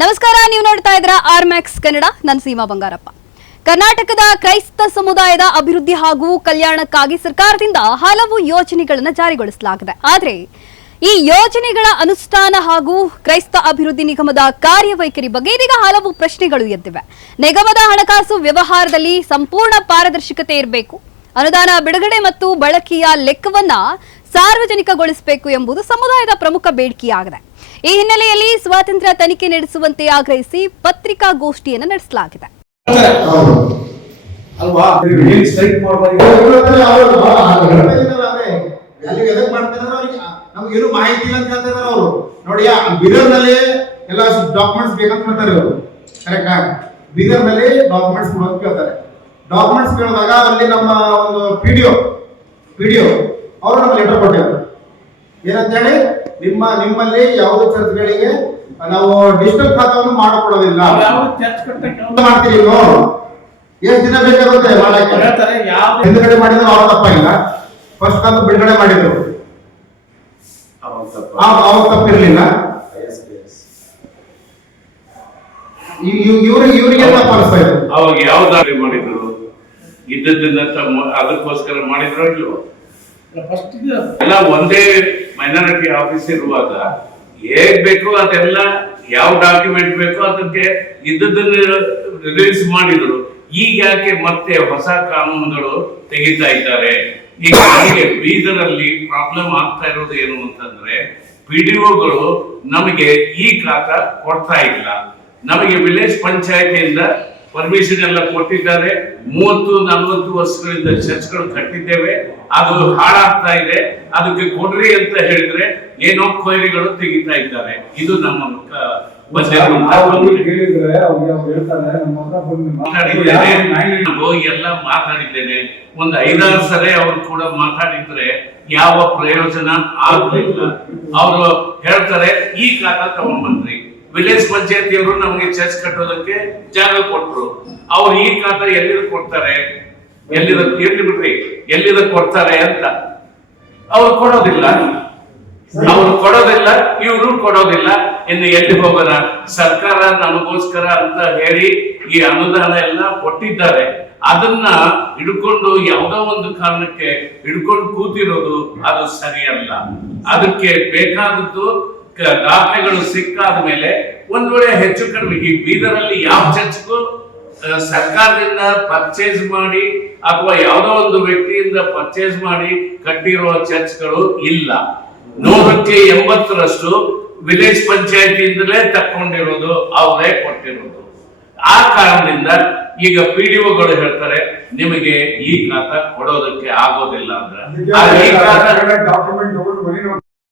ನಮಸ್ಕಾರ, ನೀವು ನೋಡ್ತಾ ಇದ್ದೀರಾ ಆರ್ಮ್ಯಾಕ್ಸ್ ಕನ್ನಡ. ನಾನು ಸೀಮಾ ಬಂಗಾರಪ್ಪ. ಕರ್ನಾಟಕದ ಕ್ರೈಸ್ತ ಸಮುದಾಯದ ಅಭಿವೃದ್ಧಿ ಹಾಗೂ ಕಲ್ಯಾಣಕ್ಕಾಗಿ ಸರ್ಕಾರದಿಂದ ಹಲವು ಯೋಜನೆಗಳನ್ನು ಜಾರಿಗೊಳಿಸಲಾಗಿದೆ. ಆದರೆ ಈ ಯೋಜನೆಗಳ ಅನುಷ್ಠಾನ ಹಾಗೂ ಕ್ರೈಸ್ತ ಅಭಿವೃದ್ಧಿ ನಿಗಮದ ಕಾರ್ಯವೈಖರಿ ಬಗ್ಗೆ ಇದೀಗ ಹಲವು ಪ್ರಶ್ನೆಗಳು ಎದ್ದಿವೆ. ನಿಗಮದ ಹಣಕಾಸು ವ್ಯವಹಾರದಲ್ಲಿ ಸಂಪೂರ್ಣ ಪಾರದರ್ಶಕತೆ ಇರಬೇಕು, ಅನುದಾನ ಬಿಡುಗಡೆ ಮತ್ತು ಬಳಕೆಯ ಲೆಕ್ಕವನ್ನ ಸಾರ್ವಜನಿಕಗೊಳಿಸಬೇಕು ಎಂಬುದು ಸಮುದಾಯದ ಪ್ರಮುಖ ಬೇಡಿಕೆಯಾಗಿದೆ. ಈ ಹಿನ್ನೆಲೆಯಲ್ಲಿ ಸ್ವಾತಂತ್ರ್ಯ ತನಿಖೆ ನಡೆಸುವಂತೆ ಆಗ್ರಹಿಸಿ ಪತ್ರಿಕಾಗೋಷ್ಠಿಯನ್ನು ನಡೆಸಲಾಗಿದೆ. ನಮ್ಗೇನು ಮಾಹಿತಿ ಇಲ್ಲ ಅಂತ ಹೇಳ್ತಿದಾರೆ ಅವರು. ನೋಡಿ, ಬೀದರ್ನಲ್ಲಿ ಎಲ್ಲ ಡಾಕ್ಯುಮೆಂಟ್ಸ್ ಬೇಕಂತ ಹೇಳ್ತಾರೆ ಅವರು. ಕರೆಕ್ಟಾ? ಬೀದರ್ನಲ್ಲಿ ಡಾಕ್ಯುಮೆಂಟ್ಸ್ ಕೊಡೋದು ಕೇಳ್ತಾರೆ. ಡಾಕ್ಯುಮೆಂಟ್ಸ್ ಕೇಳಿದಾಗ ಅಲ್ಲಿ ನಮ್ಮ ಒಂದು ಪಿಡಿಒ ಅವರು ನಮ್ಗೆ ಲೆಟರ್ ಕೊಟ್ಟಿದ್ದಾರೆ. ಏನಂತೇಳಿ, ನಿಮ್ಮಲ್ಲಿ ಯಾವುದೇ ಚರ್ಚ್ಗಳಿಗೆ ನಾವು ಡಿಜಿಟಲ್ ಖಾತಾವನ್ನು ಮಾಡಿಕೊಡೋದಿಲ್ಲ ಮಾಡ್ತೀವಿ. ಇನ್ನು ಎಷ್ಟು ದಿನ ಬೇಕಾಗುತ್ತೆ ಮಾಡಕ್ಕೆ? ಹಿಂದ್ಗಡೆ ಮಾಡಿದ್ರೆ ಅವ್ರ ತಪ್ಪಾಗಿಲ್ಲ. ಫಸ್ಟ್ ಖಾತೆ ಬಿಡುಗಡೆ ಮಾಡಿದ್ರು, ಅವಾಗ ತಪ್ಪಿರ್ಲಿಲ್ಲ. ಇವ್ರಿಗೆ ತಪ್ಪಿಸ್ತಾ ಇದ್ರು. ಅವಾಗ ಯಾವ ದಾರಿ ಮಾಡಿದ್ರು? ಇದ್ದದನ್ನ ಅದಕ್ಕೋಸ್ಕರ ಮಾಡಿದ್ರು ಇಲ್ವೋ? ಎಲ್ಲ ಒಂದೇ ಮೈನಾರಿಟಿ ಆಫೀಸ್ ಇರುವಾಗ ಹೇಗ್ ಬೇಕು ಅದೆಲ್ಲ, ಯಾವ ಡಾಕ್ಯುಮೆಂಟ್ ಬೇಕು ಅದಕ್ಕೆ ಇದ್ದದನ್ನ ರಿಲೀಸ್ ಮಾಡಿದ್ರು. ಈಗ ಯಾಕೆ ಮತ್ತೆ ಹೊಸ ಕಾನೂನುಗಳು ತೆಗಿತಾ ಇದ್ದಾರೆ? ಈಗ ನಮಗೆ ಬೀದರಲ್ಲಿ ಪ್ರಾಬ್ಲಮ್ ಆಗ್ತಾ ಇರೋದು ಏನು ಅಂತಂದ್ರೆ, ಪಿಡಿಒಗಳು ನಮಗೆ ಈ ಖಾತಾ ಕೊಡ್ತಾ ಇಲ್ಲ. ನಮಗೆ ವಿಲೇಜ್ ಪಂಚಾಯತಿಯಿಂದ ಪರ್ಮಿಷನ್ ಎಲ್ಲ ಕೊಟ್ಟಿದ್ದಾರೆ. 30-40 ವರ್ಷಗಳಿಂದ ಚರ್ಚ್ಗಳು ಕಟ್ಟಿದ್ದೇವೆ, ಅದು ಹಾಳಾಗ್ತಾ ಇದೆ, ಅದಕ್ಕೆ ಕೊಡ್ರಿ ಅಂತ ಹೇಳಿದ್ರೆ ಏನೋ ಕೊಯ್ರಿಗಳು ತೆಗಿತಾ ಇದ್ದಾರೆ. ಇದು ನಮ್ಮ ಎಲ್ಲ ಮಾತಾಡಿದ್ದೇನೆ. ಒಂದು 5-6 ಸಲ ಅವರು ಕೂಡ ಮಾತಾಡಿದ್ರೆ ಯಾವ ಪ್ರಯೋಜನ ಆಗಲಿಲ್ಲ. ಅವರು ಹೇಳ್ತಾರೆ ಈ ಖಾತಾ ತಗೊಂಡ್ಬಂದ್ರಿ, ವಿಲೇಜ್ ಪಂಚಾಯತಿಯವರು ನಮಗೆ ಚರ್ಚ್ ಕಟ್ಟೋದಕ್ಕೆ ಜಾಗ ಕೊಟ್ರು, ಅವ್ರು ಈ ಖಾತಾ ಎಲ್ಲಿದ ಕೊಡ್ತಾರೆ, ಇರ್ಲಿ ಬಿಡ್ರಿ, ಎಲ್ಲಿದ ಕೊಡ್ತಾರೆ ಅಂತ ಅವ್ರು ಕೊಡೋದಿಲ್ಲ. ಇವರು ಕೊಡೋದಿಲ್ಲ. ಇನ್ನು ಎಲ್ಲಿ ಹೋಗೋಣ? ಸರ್ಕಾರ ನಮಗೋಸ್ಕರ ಅಂತ ಹೇಳಿ ಈ ಅನುದಾನ ಎಲ್ಲ ಕೊಟ್ಟಿದ್ದಾರೆ. ಅದನ್ನ ಹಿಡ್ಕೊಂಡು ಯಾವುದೋ ಒಂದು ಕಾರಣಕ್ಕೆ ಹಿಡ್ಕೊಂಡು ಕೂತಿರೋದು ಅದು ಸರಿಯಲ್ಲ. ಅದಕ್ಕೆ ಬೇಕಾದದ್ದು ದಾಖಲೆಗಳು ಸಿಕ್ಕಾದ ಮೇಲೆ ಒಂದ್ ವೇಳೆ ಹೆಚ್ಚು ಕಡಿಮೆ ಈ ಬೀದರಲ್ಲಿ ಯಾವ ಚರ್ಚ್ಗೂ ಸರ್ಕಾರದಿಂದ ಪರ್ಚೇಸ್ ಮಾಡಿ ಅಥವಾ ಯಾವುದೋ ಒಂದು ವ್ಯಕ್ತಿಯಿಂದ ಪರ್ಚೇಸ್ ಮಾಡಿ ಕಟ್ಟಿರುವ ಚರ್ಚ್ಗಳು ಇಲ್ಲ. 100% ವಿಲೇಜ್ ಪಂಚಾಯತಿಯಿಂದಲೇ ತಕ್ಕೊಂಡಿರೋದು, ಅವರೇ ಕೊಟ್ಟಿರೋದು. ಆ ಕಾರಣದಿಂದ ಈಗ ಪಿಡಿಒಗಳು ಹೇಳ್ತಾರೆ ನಿಮಗೆ ಈ ಖಾತಾ ಕೊಡೋದಕ್ಕೆ ಆಗೋದಿಲ್ಲ ಅಂದ್ರೆ